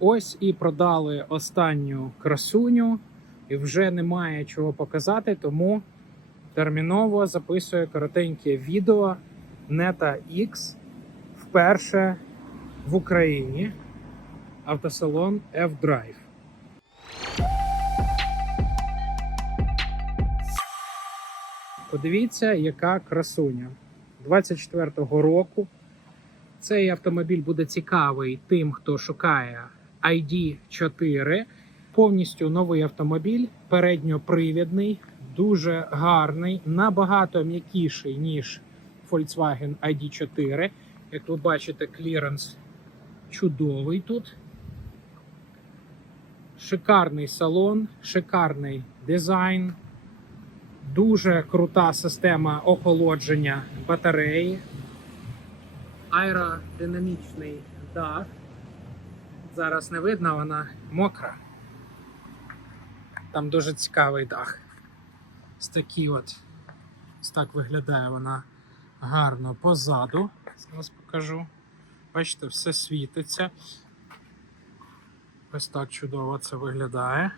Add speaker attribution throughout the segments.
Speaker 1: Ось і продали останню красуню, і вже немає чого показати, тому терміново записую коротеньке відео Neta X вперше в Україні. Автосалон F-Drive. Подивіться, яка красуня 24-го року. Цей автомобіль буде цікавий тим, хто шукає ID4. Повністю новий автомобіль, передньопривідний, дуже гарний, набагато м'якіший, ніж Volkswagen ID4. Як ви бачите, кліренс чудовий тут. Шикарний салон, шикарний дизайн, дуже крута система охолодження батареї, аеродинамічний дах. Зараз не видно, вона мокра. Там дуже цікавий дах. Ось такий от. Ось так виглядає вона гарно позаду. Зараз покажу. Бачите, все світиться. Ось так чудово це виглядає.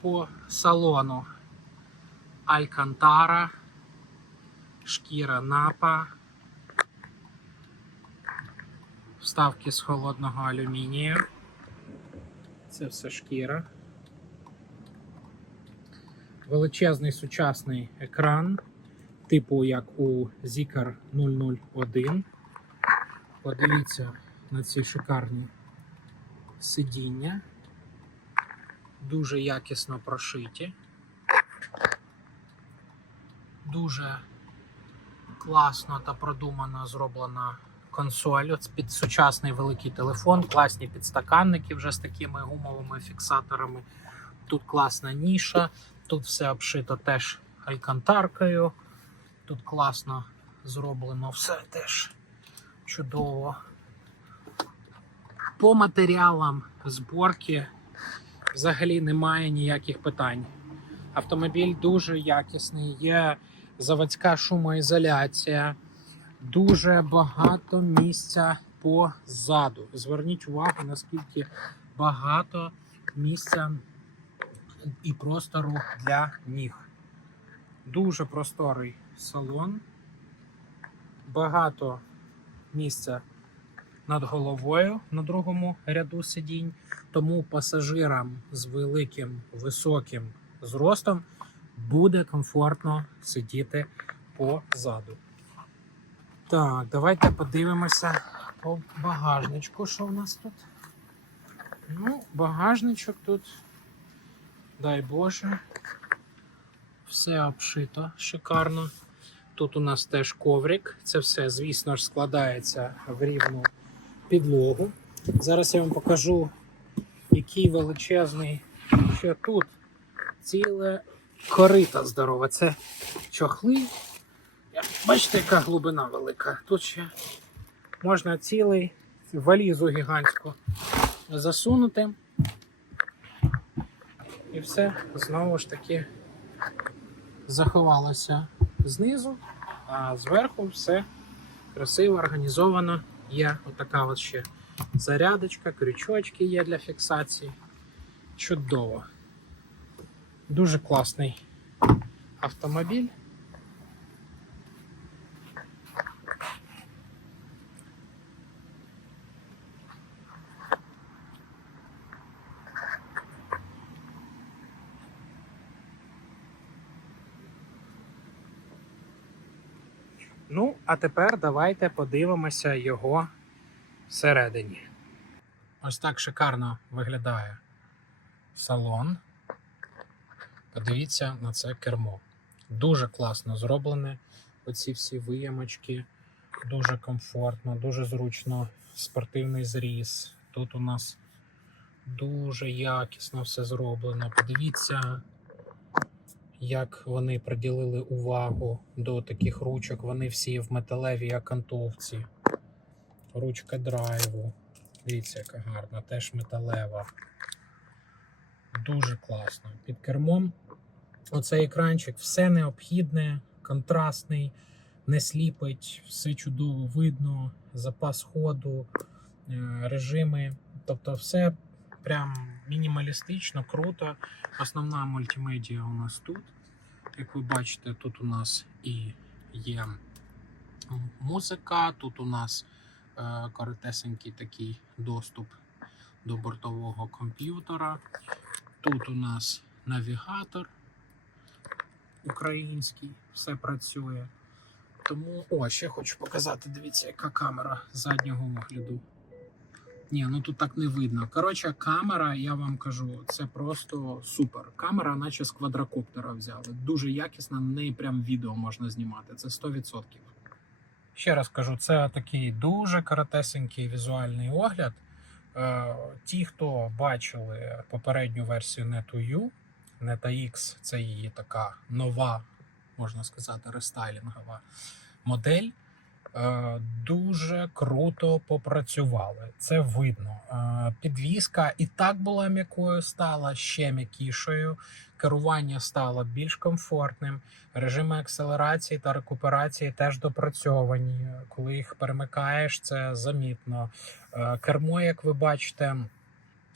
Speaker 1: По салону Алькантара, шкіра напа, вставки з холодного алюмінію. Це все шкіра. Величезний сучасний екран, типу як у Zikar 001. Подивіться на ці шикарні сидіння. Дуже якісно прошиті. Дуже класно та продумано зроблена консоль. От під сучасний великий телефон, класні підстаканники вже з такими гумовими фіксаторами. Тут класна ніша, тут все обшито теж алькантаркою. Тут класно зроблено все теж чудово. По матеріалам зборки взагалі немає ніяких питань. Автомобіль дуже якісний, є заводська шумоізоляція, дуже багато місця позаду. Зверніть увагу, наскільки багато місця і простору для ніг. Дуже просторий салон, багато місця над головою на другому ряду сидінь. Тому пасажирам з великим високим зростом буде комфортно сидіти позаду. Так, давайте подивимося по багажничку, що в нас тут. Ну, багажничок тут, дай Боже, все обшито шикарно. Тут у нас теж коврик. Це все, звісно ж, складається в рівну підлогу. Зараз я вам покажу, який величезний ще тут ціле корита здорова. Це чохли. Бачите, яка глибина велика. Тут ще можна цілий валізу гігантську засунути. І все знову ж таки заховалося знизу, а зверху все красиво організовано. Є отака от ще зарядочка, крючочки є для фіксації. Чудово. Дуже класний автомобіль. Ну, а тепер давайте подивимося його всередині. Ось так шикарно виглядає салон. Подивіться на це кермо. Дуже класно зроблене. Оці всі виямочки. Дуже комфортно, дуже зручно. Спортивний зріз. Тут у нас дуже якісно все зроблено. Подивіться, як вони приділили увагу до таких ручок. Вони всі в металевій окантовці. Ручка драйву. Дивіться, яка гарна, теж металева. Дуже класно. Під кермом оцей екранчик все необхідне, контрастний, не сліпить, все чудово видно, запас ходу, е, режими. Тобто, все прям мінімалістично, круто. Основна мультимедіа у нас тут. Як ви бачите, тут у нас і є музика, тут у нас е, коротесенький такий доступ до бортового комп'ютера. Тут у нас навігатор український, все працює. Тому, о, ще хочу показати, дивіться, яка камера заднього огляду. Ні, ну тут так не видно. Коротше, камера, я вам кажу, це просто супер. Камера, наче з квадрокоптера взяли. Дуже якісна, на неї прям відео можна знімати. Це 100%. Ще раз кажу, це такий дуже коротесенький візуальний огляд. Е, Ті, хто бачили попередню версію NetU, NetAX, це її така нова, можна сказати, рестайлінгова модель. Е, Дуже круто попрацювали. Це видно. Е, Підвізка і так була м'якою, стала ще м'якішою. Керування стало більш комфортним. Режими акселерації та рекуперації теж допрацьовані. Коли їх перемикаєш, це замітно. Е, Кермо, як ви бачите,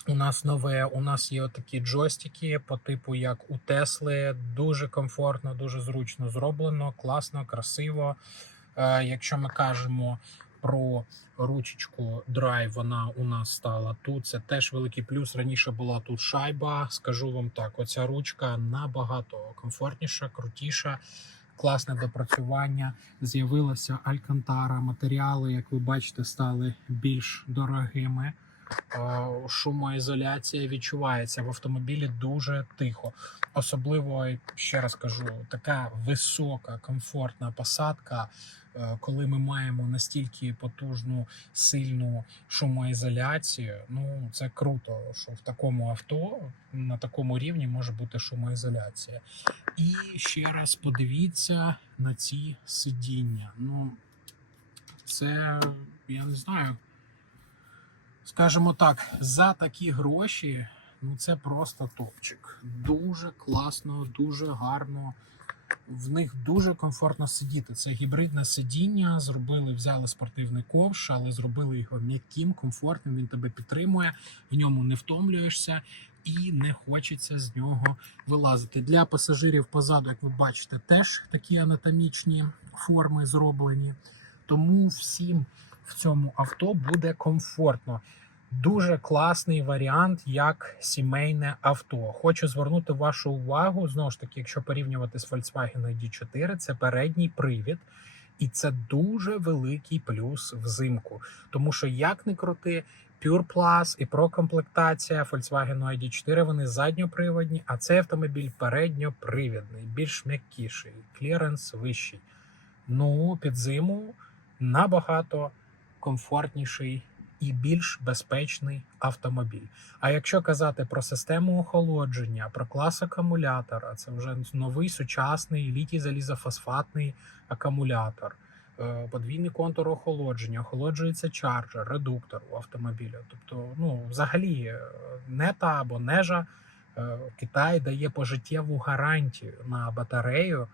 Speaker 1: у нас нове. У нас є такі джойстики по типу, як у Тесли. Дуже комфортно, дуже зручно зроблено, класно, красиво. Е, Якщо ми кажемо про ручечку драйв, вона у нас стала тут. Це теж великий плюс. Раніше була тут шайба. Скажу вам так: оця ручка набагато комфортніша, крутіша. Класне допрацювання. З'явилася алькантара. Матеріали, як ви бачите, стали більш дорогими. Е, Шумоізоляція відчувається в автомобілі дуже тихо. Особливо, ще раз кажу, така висока, комфортна посадка, коли ми маємо настільки потужну, сильну шумоізоляцію. Ну це круто, що в такому авто на такому рівні може бути шумоізоляція. І ще раз подивіться на ці сидіння. Ну, це я не знаю. Скажімо так, за такі гроші, ну це просто топчик. Дуже класно, дуже гарно. В них дуже комфортно сидіти. Це гібридне сидіння. Зробили, взяли спортивний ковш, але зробили його м'яким, комфортним. Він тебе підтримує, в ньому не втомлюєшся і не хочеться з нього вилазити. Для пасажирів позаду, як ви бачите, теж такі анатомічні форми зроблені. Тому всім в цьому авто буде комфортно. Дуже класний варіант як сімейне авто. Хочу звернути вашу увагу знову ж таки, якщо порівнювати з Volkswagen ID4, це передній привід, і це дуже великий плюс взимку. Тому що як не крути, Pure Plus і Pro комплектація Volkswagen ID4 вони задньоприводні, а цей автомобіль передньопривідний, більш м'якіший, кліренс вищий. Ну, під зиму набагато комфортніший і більш безпечний автомобіль. А якщо казати про систему охолодження, про клас акумулятора, це вже новий сучасний літій залізофосфатний акумулятор, е, подвійний контур охолодження, охолоджується чарджер, редуктор у автомобіля. Тобто, ну, взагалі, е, нета або нежа е, Китай дає пожиттєву гарантію на батарею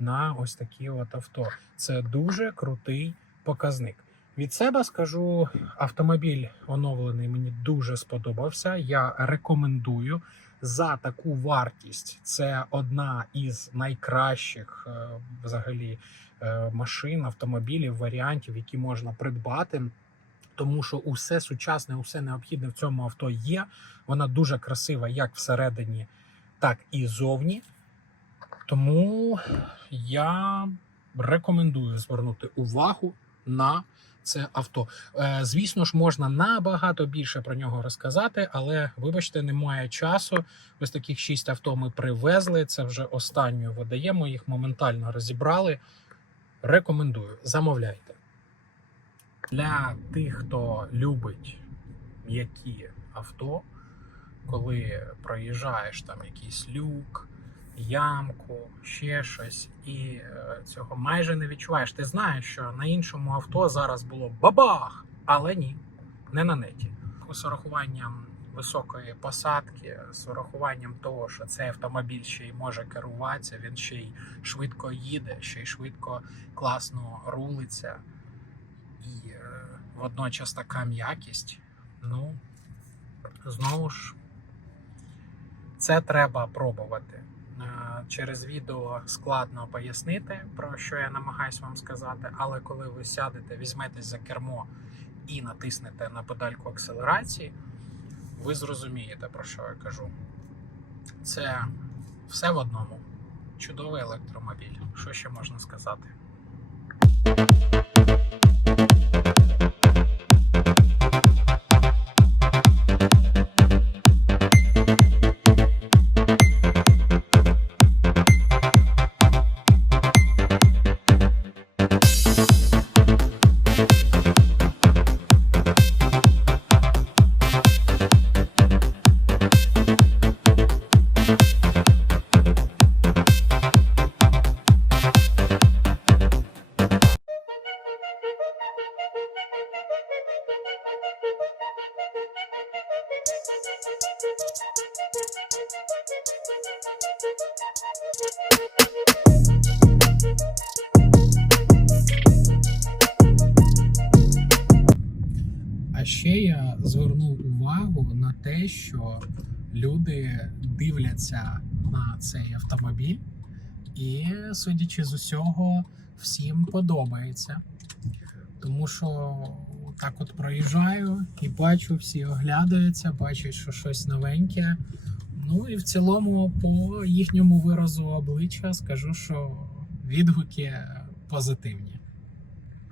Speaker 1: на ось такі от авто. Це дуже крутий показник. Від себе скажу, автомобіль оновлений мені дуже сподобався. Я рекомендую за таку вартість. Це одна із найкращих е, взагалі е, машин, автомобілів, варіантів, які можна придбати. Тому що усе сучасне, усе необхідне в цьому авто є. Вона дуже красива як всередині, так і зовні. Тому я рекомендую звернути увагу на це авто. Е, Звісно ж, можна набагато більше про нього розказати, але вибачте, немає часу. Ось таких шість авто ми привезли. Це вже останню видаємо. Їх моментально розібрали. Рекомендую, замовляйте. Для тих, хто любить м'які авто, коли проїжджаєш там якийсь люк, ямку, ще щось, і е, цього майже не відчуваєш. Ти знаєш, що на іншому авто зараз було бабах, але ні, не на неті. З урахуванням високої посадки, з урахуванням того, що цей автомобіль ще й може керуватися, він ще й швидко їде, ще й швидко класно рулиться. І е, водночас така м'якість. Ну, знову ж, це треба пробувати. Через відео складно пояснити, про що я намагаюсь вам сказати, але коли ви сядете, візьметесь за кермо і натиснете на педальку акселерації, ви зрозумієте, про що я кажу. Це все в одному. Чудовий електромобіль. Що ще можна сказати? Що люди дивляться на цей автомобіль, і, судячи з усього, всім подобається. Тому що так от проїжджаю і бачу, всі оглядаються, бачать, що щось новеньке. Ну і в цілому, по їхньому виразу обличчя скажу, що відгуки позитивні.